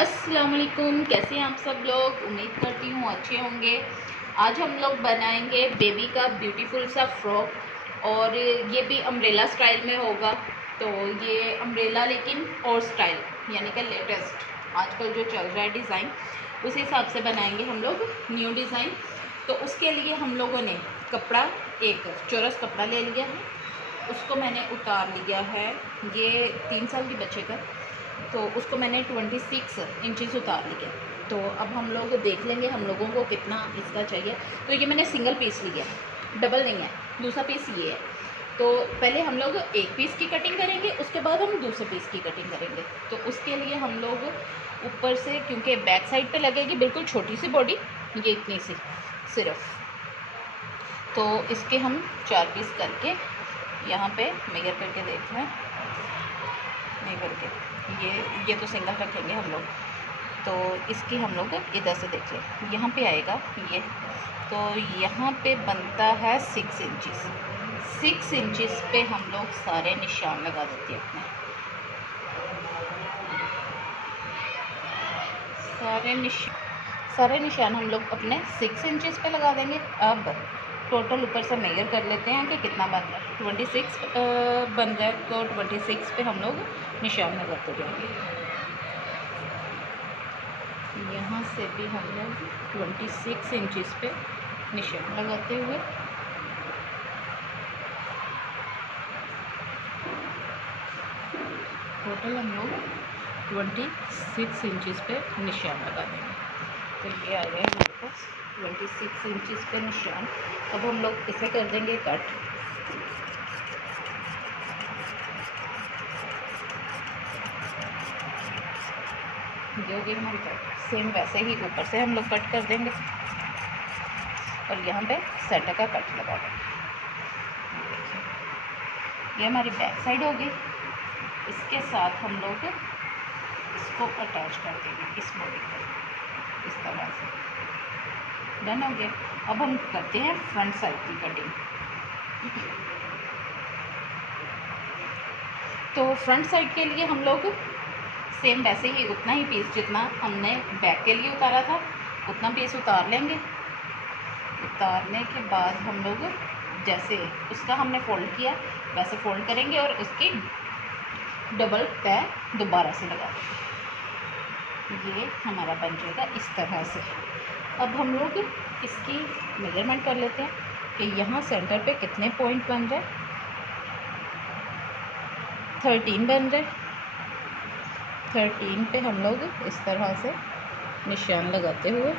अस्सलाम वालेकुम, कैसे हैं आप सब लोग। उम्मीद करती हूँ अच्छे होंगे। आज हम लोग बनाएंगे बेबी का ब्यूटीफुल सा फ्रॉक और ये भी अम्ब्रेला स्टाइल में होगा। तो ये अम्ब्रेला लेकिन और स्टाइल यानी कि लेटेस्ट आजकल जो चल रहा है डिज़ाइन, उस हिसाब से बनाएंगे हम लोग न्यू डिज़ाइन। तो उसके लिए हम लोगों ने कपड़ा, एक चौरस कपड़ा ले लिया है, उसको मैंने उतार लिया है। ये 3 साल के बच्चे का, तो उसको मैंने 26 इंचज़ उतार लिया। तो अब हम लोग देख लेंगे हम लोगों को कितना इसका चाहिए। तो ये मैंने सिंगल पीस लिया है, डबल नहीं है। दूसरा पीस ये है। तो पहले हम लोग एक पीस की कटिंग करेंगे, उसके बाद हम दूसरे पीस की कटिंग करेंगे। तो उसके लिए हम लोग ऊपर से, क्योंकि बैक साइड पे लगेगी बिल्कुल छोटी सी बॉडी, ये इतनी सी सिर्फ, तो इसके हम 4 पीस करके यहाँ पे मेजर करके देखते हैं। नहीं करके ये तो सिंगल रखेंगे हम लोग। तो इसकी हम लोग इधर से देख लें, यहाँ पे आएगा ये। तो यहाँ पे बनता है 6 इंचज़। 6 इंचज़ पे हम लोग सारे निशान लगा देते हैं अपने। सारे निशान हम लोग अपने 6 इंचज़ पे लगा देंगे। अब टोटल ऊपर से मेजर कर लेते हैं कि कितना बन रहा है। 26 बन रहा है, तो 26 पे हम लोग निशान लगाते जाएंगे। यहाँ से भी हम लोग 26 इंचज़ पे निशान लगाते हुए टोटल हम लोग 26 इंचज़ पे निशान लगा देंगे। तो ये आ गया हमारे पास 26 इंचज़ पे निशान। अब हम लोग इसे कर देंगे कट। जो कि हमारी कट सेम वैसे ही ऊपर से हम लोग कट कर देंगे और यहाँ पे सेंटर का कट लगा देंगे। ये हमारी बैक साइड होगी। इसके साथ हम लोग इसको अटैच कर देंगे इस बॉडी को, इस तरह से। डन हो गया। अब हम करते हैं फ्रंट साइड की कटिंग। तो फ्रंट साइड के लिए हम लोग सेम वैसे ही उतना ही पीस, जितना हमने बैक के लिए उतारा था उतना पीस उतार लेंगे। उतारने के बाद हम लोग जैसे उसका हमने फ़ोल्ड किया वैसे फ़ोल्ड करेंगे और उसकी डबल तय दोबारा से लगा देंगे। ये हमारा बन जाएगा इस तरह से। अब हम लोग इसकी मेजरमेंट कर लेते हैं कि यहाँ सेंटर पे कितने पॉइंट बन रहे। 13 बन रहे। 13 पे हम लोग इस तरह से निशान लगाते हुए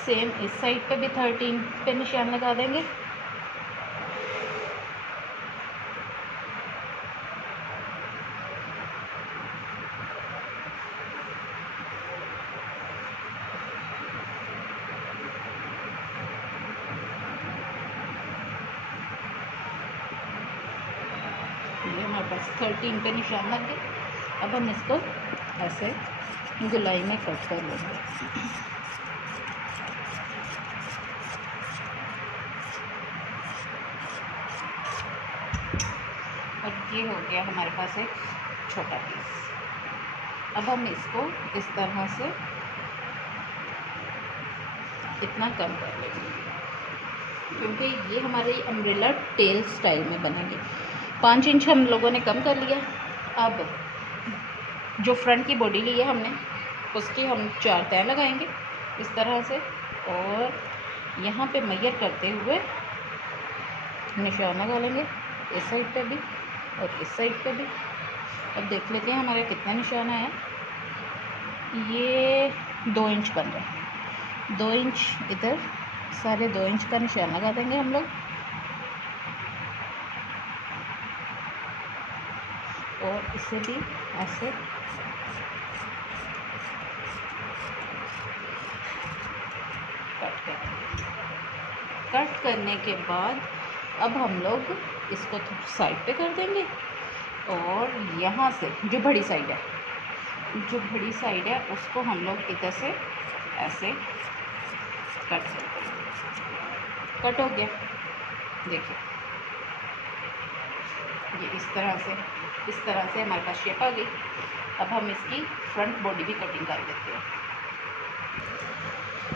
सेम इस साइड पे भी 13 पे निशान लगा देंगे। ये हमारे पास 13 पे निशान लग गए। अब हम इसको ऐसे गुलाई में कट कर लेंगे। और ये हो गया हमारे पास एक छोटा पीस। अब हम इसको इस तरह से इतना कम कर लेंगे, क्योंकि ये हमारे अम्ब्रेला टेल स्टाइल में बनेंगे। 5 इंच हम लोगों ने कम कर लिया। अब जो फ्रंट की बॉडी ली है हमने, उसकी हम 4 तय लगाएंगे इस तरह से, और यहाँ पे मेजर करते हुए निशान लगा लेंगे इस साइड पे भी और इस साइड पे भी। अब देख लेते हैं हमारा कितना निशान आया। ये 2 इंच बन रहा है। 2 इंच इधर, सारे 2 इंच का निशान लगा देंगे हम लोग। और इसे भी ऐसे कट करने के बाद अब हम लोग इसको साइड पे कर देंगे। और यहाँ से जो बड़ी साइड है उसको हम लोग इधर से ऐसे कट कर देंगे। कट हो गया, देखिए ये इस तरह से हमारे पास शेप आ गई। अब हम इसकी फ्रंट बॉडी भी कटिंग कर लेते हैं।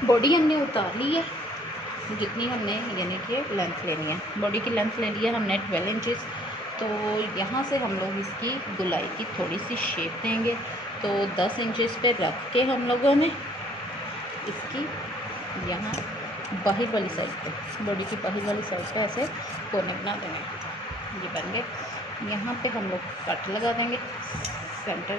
बॉडी हमने उतार ली है, जितनी हमने यानी कि लेंथ लेनी है। बॉडी की लेंथ ले लिया हमने 12 इंचेस। तो यहाँ से हम लोग इसकी गोलाई की थोड़ी सी शेप देंगे। तो 10 इंचेस पे रख के हम लोगों ने इसकी यहाँ बाहर वाली साइड पे, बॉडी की बाहर वाली साइड पे ऐसे कोने बना देंगे। ये बन गए। यहाँ पे हम लोग कट लगा देंगे सेंटर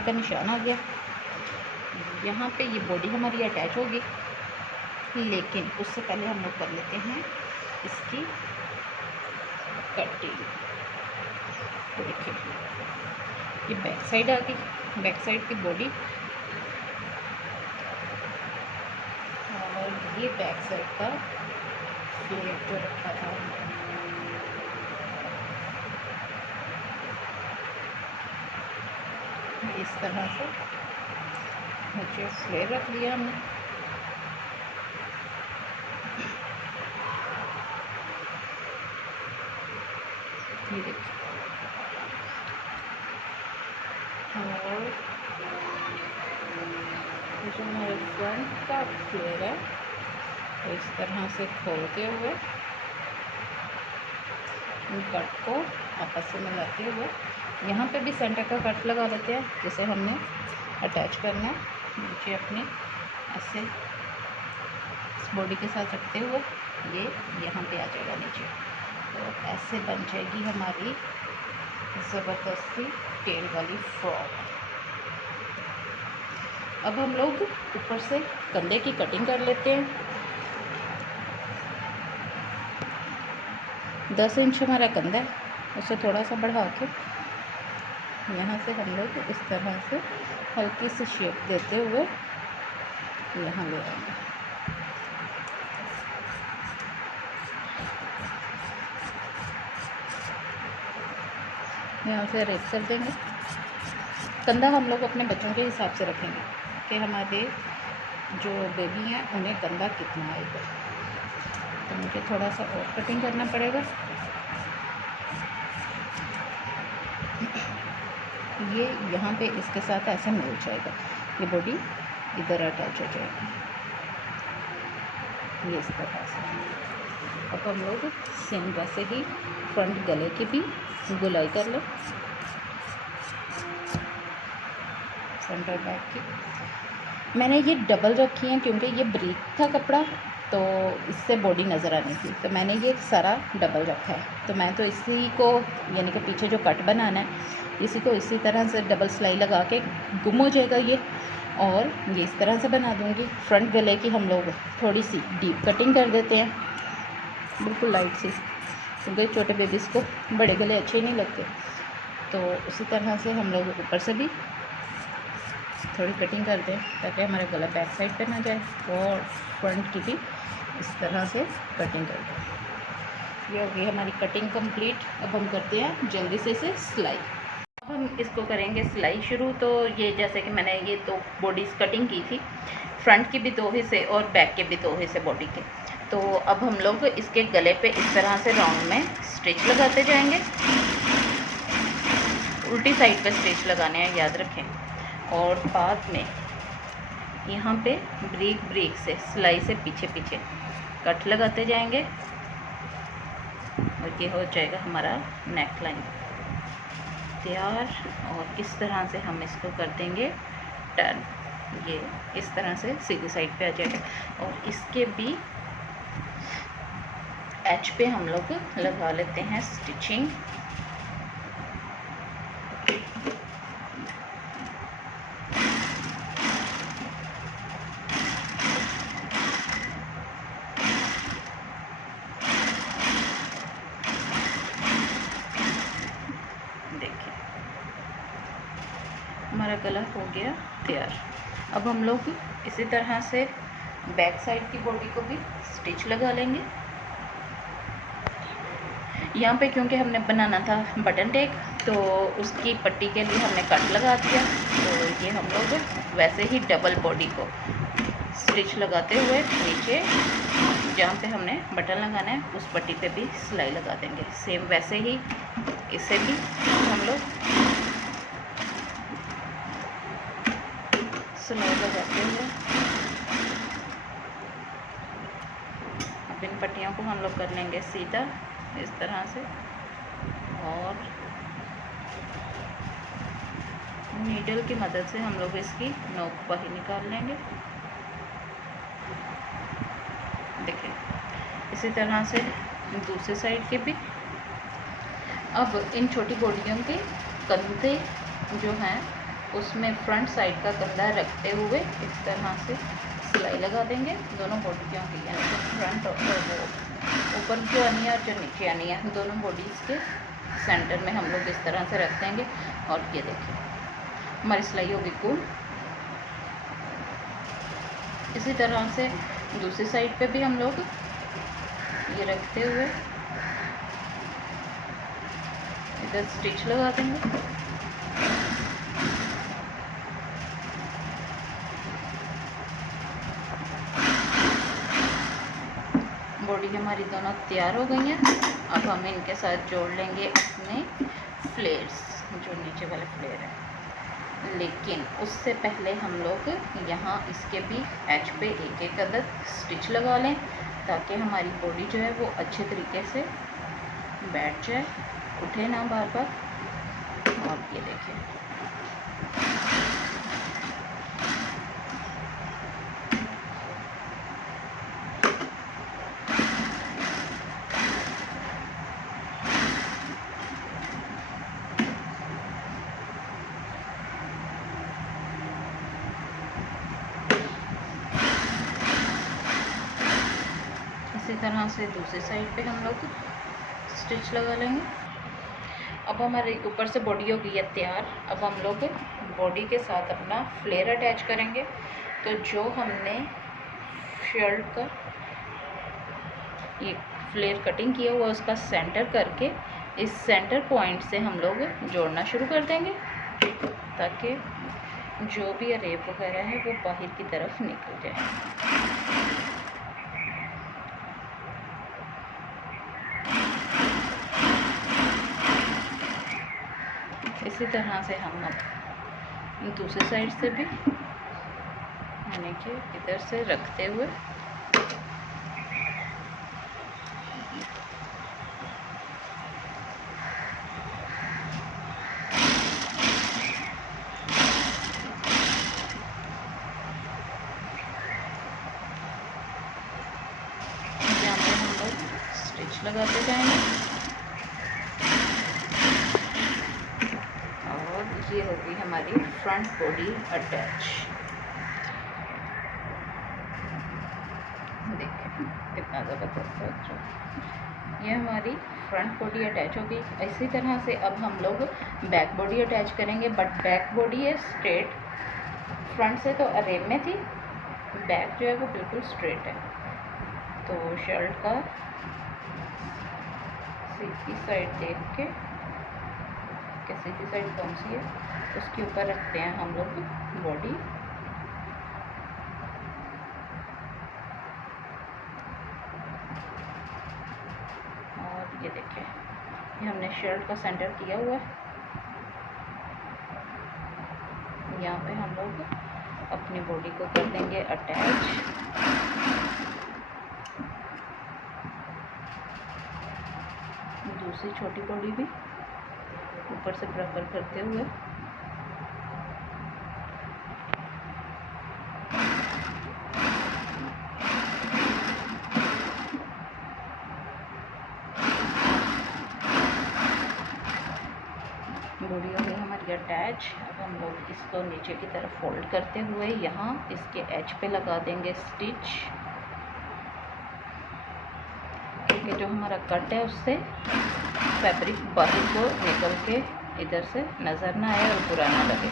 का निशान आ गया। यहाँ पे ये बॉडी हमारी अटैच होगी, लेकिन उससे पहले हम लोग कर लेते हैं इसकी कटिंग। तो देखिए ये बैक साइड आ गई, बैक साइड की बॉडी, और ये बैक साइड का फ्लेयर जो रखा था इस तरह से नीचे फ्लेयर रख लिया हमने। ये देखिए, और जो हमारे फ्रंट का फ्लेयर है तो इस तरह से खोलते हुए इन कट को आपस में मिलाते हुए यहाँ पे भी सेंटर का कट लगा देते हैं, जिसे हमने अटैच करना है नीचे अपने ऐसे इस बॉडी के साथ रखते हुए ये यहाँ पे आ जाएगा नीचे। तो ऐसे बन जाएगी हमारी ज़बरदस्ती टेल वाली फ्रॉक। अब हम लोग ऊपर से कंधे की कटिंग कर लेते हैं। 10 इंच हमारा कंधा है, उसे थोड़ा सा बढ़ा के यहाँ से हम लोग इस तरह से हल्की सी शेप देते हुए यहाँ ले आएंगे। यहाँ से रेप कर देंगे। कंधा हम लोग अपने बच्चों के हिसाब से रखेंगे कि हमारे जो बेबी हैं उन्हें कंधा कितना आएगा। तो मुझे थोड़ा सा और कटिंग करना पड़ेगा। ये यहाँ पे इसके साथ ऐसे मिल जाएगा, ये बॉडी इधर अटैच हो जाएगी ये इस तरह से। अब हम लोग सेम वैसे ही फ्रंट गले की भी गोलाई कर लें, फ्रंट और बैक की। मैंने ये डबल रखी है क्योंकि ये ब्रीक था कपड़ा, तो इससे बॉडी नज़र आनी थी, तो मैंने ये सारा डबल रखा है। तो मैं तो इसी को यानी कि पीछे जो कट बनाना है इसी को इसी तरह से डबल सिलाई लगा के गुम हो जाएगा ये, और ये इस तरह से बना दूँगी। फ्रंट गले की हम लोग थोड़ी सी डीप कटिंग कर देते हैं, बिल्कुल लाइट सी, क्योंकि छोटे बेबीज़ को बड़े गले अच्छे नहीं लगते। तो उसी तरह से हम लोग ऊपर से भी थोड़ी कटिंग कर दें ताकि हमारा गला बैक साइड पे ना जाए, और फ्रंट की भी इस तरह से कटिंग कर दें। ये हो गई हमारी कटिंग कंप्लीट। अब हम करते हैं जल्दी से इसे सिलाई। अब हम इसको करेंगे सिलाई शुरू। तो ये जैसे कि मैंने ये 2 बॉडीज़ कटिंग की थी, फ्रंट की भी 2 हिस्से और बैक के भी 2 हिस्से बॉडी के। तो अब हम लोग इसके गले पे इस तरह से राउंड में स्टिच लगाते जाएंगे। उल्टी साइड पे स्टिच लगाने हैं, याद रखें। और बाद में यहाँ पे ब्रीक से सिलाई से पीछे पीछे कट लगाते जाएंगे, और ये हो जाएगा हमारा नेक लाइन तैयार। और इस तरह से हम इसको कर देंगे टर्न, ये इस तरह से सीधी साइड पे आ जाएगा। और इसके भी एच पे हम लोग लगा लेते हैं स्टिचिंग। देखिए हमारा गला हो गया तैयार। अब हम लोग इसी तरह से बैक साइड की बॉडी को भी स्टिच लगा लेंगे। यहाँ पे क्योंकि हमने बनाना था बटन टेक, तो उसकी पट्टी के लिए हमने कट लगा दिया। तो ये हम लोग वैसे ही डबल बॉडी को स्टिच लगाते हुए नीचे जहाँ पे हमने बटन लगाना है उस पट्टी पे भी सिलाई लगा देंगे। सेम वैसे ही इसे भी हम लोग सिलाई लगाते हुए अब इन पट्टियों को हम लोग कर लेंगे सीधा इस तरह से और नीडल की मदद से हम लोग इसकी नोक बाहर निकाल लेंगे। देखिए इसी तरह से दूसरी साइड के भी। अब इन छोटी बॉडियों के कंधे जो हैं उसमें फ्रंट साइड का कंधा रखते हुए इस तरह से सिलाई लगा देंगे दोनों बॉडियों की, यानी कि फ्रंट और वो ऊपर जो आनी है और जो नीचे आनी है दोनों बॉडीज़ के सेंटर में हम लोग इस तरह से रख देंगे। और ये देखिए हमारी सिलाई होगी कुल। इसी तरह से दूसरी साइड पे भी हम लोग ये रखते हुए इधर स्टिच लगा देंगे। बॉडी हमारी दोनों तैयार हो गई हैं। अब हम इनके साथ जोड़ लेंगे अपने फ्लेयर्स, जो नीचे वाले फ्लेयर हैं। लेकिन उससे पहले हम लोग यहाँ इसके भी एच पे एक एक अदद स्टिच लगा लें ताकि हमारी बॉडी जो है वो अच्छे तरीके से बैठ जाए, उठे ना बार बार। और ये देखिए इसी तरह से दूसरी साइड पे हम लोग स्टिच लगा लेंगे। अब हमारे ऊपर से बॉडी हो गई है तैयार। अब हम लोग बॉडी के साथ अपना फ्लेयर अटैच करेंगे। तो जो हमने शर्ट का ये फ्लेयर कटिंग किया हुआ उसका सेंटर करके इस सेंटर पॉइंट से हम लोग जोड़ना शुरू कर देंगे ताकि जो भी अरेब वगैरह है वो बाहर की तरफ निकल जाए। इसी तरह से हम अब दूसरी साइड से भी यानी कि इधर से रखते हुए यहाँ पे हम लोग स्टिच लगाते जाएंगे। ये होगी हमारी फ्रंट बॉडी अटैच। देखिए कितना ज़बरदस्त है। ये हमारी फ्रंट बॉडी अटैच होगी। इसी तरह से अब हम लोग बैक बॉडी अटैच करेंगे, बट बैक बॉडी है स्ट्रेट। फ्रंट से तो अरेब में थी, बैक जो है वो बिल्कुल स्ट्रेट है। तो शर्ट का सीधी साइड देख के सीधी साइड कौन सी है उसके ऊपर रखते हैं हम लोग बॉडी। और ये देखिए ये हमने शर्ट का सेंटर किया हुआ है। यहाँ पे हम लोग अपनी बॉडी को कर देंगे अटैच। दूसरी छोटी बॉडी भी ऊपर से बराबर करते हुए बॉडी हो गई हमारी अटैच। अब हम लोग इसको नीचे की तरफ फोल्ड करते हुए यहाँ इसके एज पे लगा देंगे स्टिच, क्योंकि जो हमारा कट है उससे फैब्रिक बाहर को निकल के इधर से नज़र ना आए और बुरा ना लगे।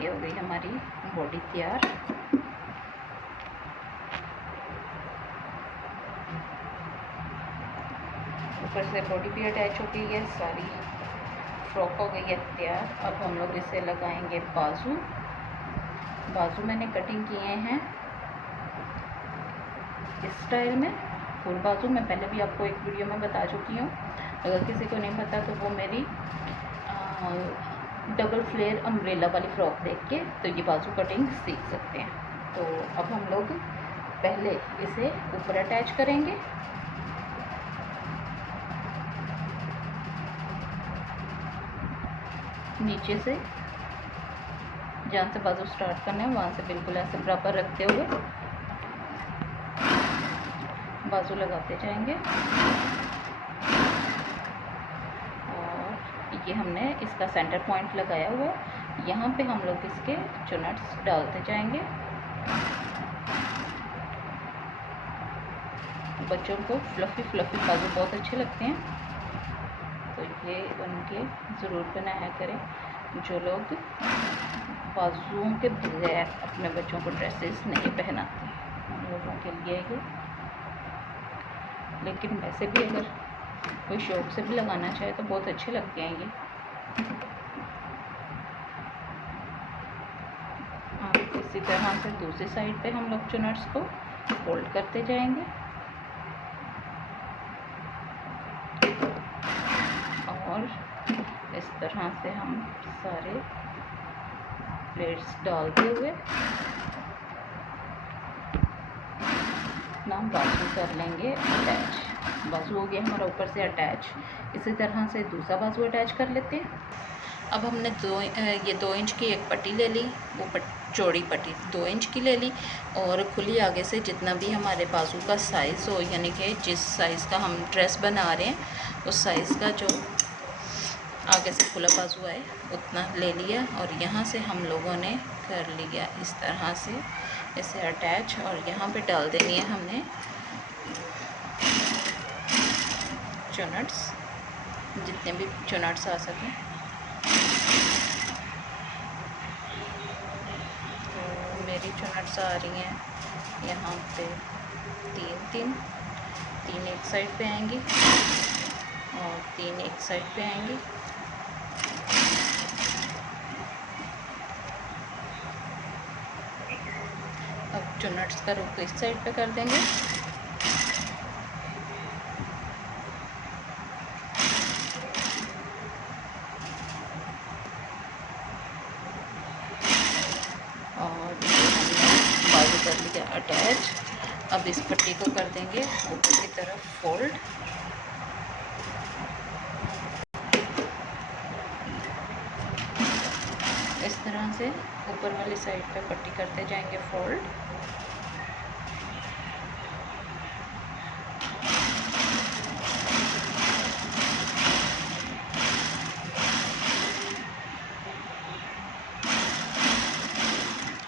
ये हो गई हमारी बॉडी तैयार। ऊपर से बॉडी भी अटैच हो गई है सारी फ्रॉक हो गई है तैयार। अब हम लोग इसे लगाएंगे बाजू। बाजू मैंने कटिंग किए हैं इस स्टाइल में, फुल बाजू। मैं पहले भी आपको एक वीडियो में बता चुकी हूँ, अगर किसी को नहीं पता तो वो मेरी डबल फ्लेयर अम्ब्रेला वाली फ़्रॉक देख के तो ये बाजू कटिंग सीख सकते हैं। तो अब हम लोग पहले इसे ऊपर अटैच करेंगे। नीचे से जहाँ से बाजू स्टार्ट करना है वहाँ से बिल्कुल ऐसे बराबर रखते हुए बाजू लगाते जाएंगे। और ये हमने इसका सेंटर पॉइंट लगाया हुआ है, यहाँ पे हम लोग इसके चुनट्स डालते जाएंगे। बच्चों को फ्लफ़ी बाजू बहुत अच्छे लगते हैं, तो ये उनके ज़रूर बनाया करें। जो लोग बाजुओं के बगैर अपने बच्चों को ड्रेसेस नहीं पहनाते उन लोगों के लिए ये, लेकिन वैसे भी अगर कोई शौक से भी लगाना चाहे तो बहुत अच्छे लगते हैं ये। इसी तरह से दूसरी साइड पे हम लोग चुनट्स को फोल्ड करते जाएंगे और इस तरह से हम सारे प्लेट्स डालते हुए नाम बाजू कर लेंगे अटैच। बाजू हो गया हमारा ऊपर से अटैच। इसी तरह से दूसरा बाजू अटैच कर लेते हैं। अब हमने ये 2 इंच की एक पट्टी ले ली, वो चौड़ी पट्टी 2 इंच की ले ली, और खुली आगे से जितना भी हमारे बाजू का साइज़ हो, यानी कि जिस साइज़ का हम ड्रेस बना रहे हैं उस साइज़ का जो आगे से खुला बाजू आए उतना ले लिया, और यहाँ से हम लोगों ने कर लिया इस तरह से इसे अटैच। और यहाँ पे डाल देनी है हमने चुनट्स, जितने भी चुनट्स आ सकें। तो मेरी चुनट्स आ रही हैं यहाँ पे 3 एक साइड पे आएंगी और 3 एक साइड पे आएंगी। अब चुनट्स का रुख इस साइड पे कर देंगे। और हमने बाजू कर लिया अटैच। अब इस पट्टी को कर देंगे ऊपर की तरफ फोल्ड। इस तरह से ऊपर वाली साइड पे पट्टी करते जाएंगे फोल्ड।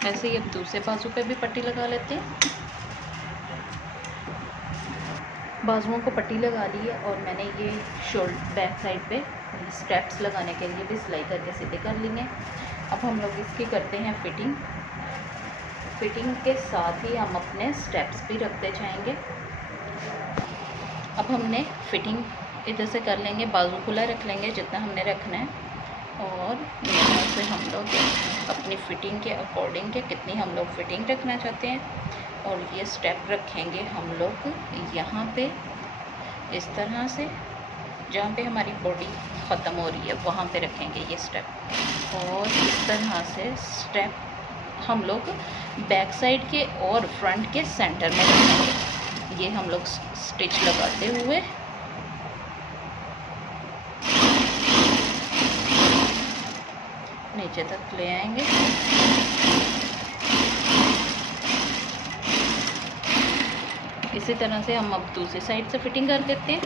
ऐसे ही अब दूसरे बाजू पे भी पट्टी लगा लेते हैं। बाजुओं को पट्टी लगा ली है और मैंने ये शोल्डर बैक साइड पे स्टेप्स लगाने के लिए भी सिलाई करके सीधे कर लेंगे। अब हम लोग इसकी करते हैं फिटिंग के साथ ही हम अपने स्टेप्स भी रखते जाएंगे। अब हमने फिटिंग इधर से कर लेंगे, बाजू खुला रख लेंगे जितना हमने रखना है, और यहाँ से हम लोग अपनी फ़िटिंग के अकॉर्डिंग के कितनी हम लोग फ़िटिंग रखना चाहते हैं, और ये स्टेप रखेंगे हम लोग यहाँ पे इस तरह से, जहाँ पे हमारी बॉडी ख़त्म हो रही है वहाँ पे रखेंगे ये स्टेप। और इस तरह से स्टेप हम लोग बैक साइड के और फ्रंट के सेंटर में रखेंगे। ये हम लोग स्टिच लगाते हुए नीचे तक ले आएंगे। इसी तरह से हम अब दूसरी साइड से फिटिंग कर देते हैं।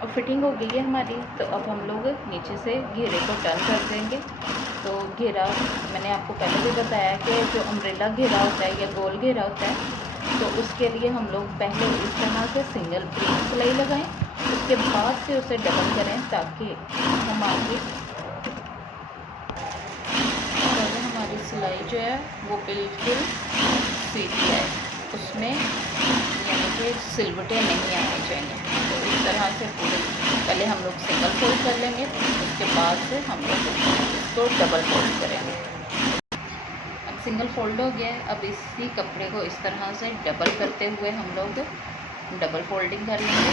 अब फिटिंग हो गई है हमारी, तो अब हम लोग नीचे से घेरे को टर्न कर देंगे। तो घेरा मैंने आपको पहले भी बताया कि जो अम्ब्रेला घेरा होता है या गोल घेरा होता है, तो उसके लिए हम लोग पहले इस तरह से सिंगल प्लेन सिलाई लगाएं, उसके बाद से उसे डबल करें ताकि हमारी सिलाई जो है वो बिल्कुल सीधी आए, उसमें यानी कि सिलवटें नहीं आनी चाहिए। तो इस तरह से पूरे पहले हम लोग सिंगल फोल्ड कर लेंगे, उसके बाद से हम लोग इसको डबल फोल्ड करेंगे। अब सिंगल फोल्ड हो गया है, अब इसी कपड़े को इस तरह से डबल करते हुए हम लोग डबल फोल्डिंग कर लेंगे।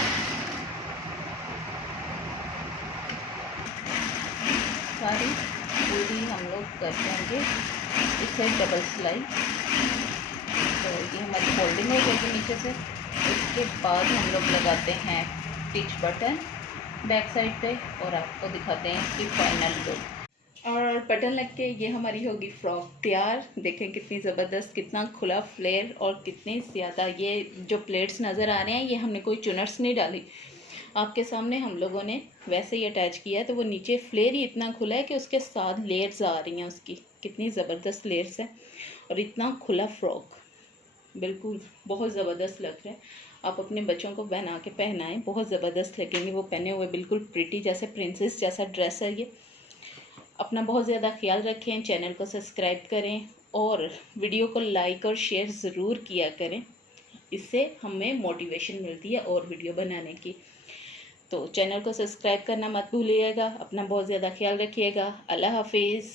सारी पूरी हम लोग कर देंगे इसे डबल सिलाई। तो ये हमारी फोल्डिंग हो जाएगी नीचे से। इसके बाद हम लोग लगाते हैं स्टिच बटन बैक साइड पे और आपको दिखाते हैं इसकी फाइनल लुक। और बटन लग के ये हमारी होगी फ्रॉक तैयार। देखें कितनी ज़बरदस्त, कितना खुला फ्लेयर और कितनी ज़्यादा ये जो प्लेट्स नज़र आ रहे हैं ये हमने कोई चुनर्स नहीं डाली, आपके सामने हम लोगों ने वैसे ही अटैच किया है। तो वो नीचे फ्लेयर ही इतना खुला है कि उसके साथ लेयर्स आ रही हैं उसकी, कितनी ज़बरदस्त लेयर्स है और इतना खुला फ्रॉक, बिल्कुल बहुत ज़बरदस्त लग रहा है। आप अपने बच्चों को बना के पहनाएं, बहुत ज़बरदस्त लगेंगे वो पहने हुए, बिल्कुल प्रिटी जैसे प्रिंसेस जैसा ड्रेस है ये। अपना बहुत ज़्यादा ख्याल रखें, चैनल को सब्सक्राइब करें और वीडियो को लाइक और शेयर ज़रूर किया करें, इससे हमें मोटिवेशन मिलती है और वीडियो बनाने की। तो चैनल को सब्सक्राइब करना मत भूलिएगा। अपना बहुत ज़्यादा ख्याल रखिएगा। अल्लाह हाफिज़।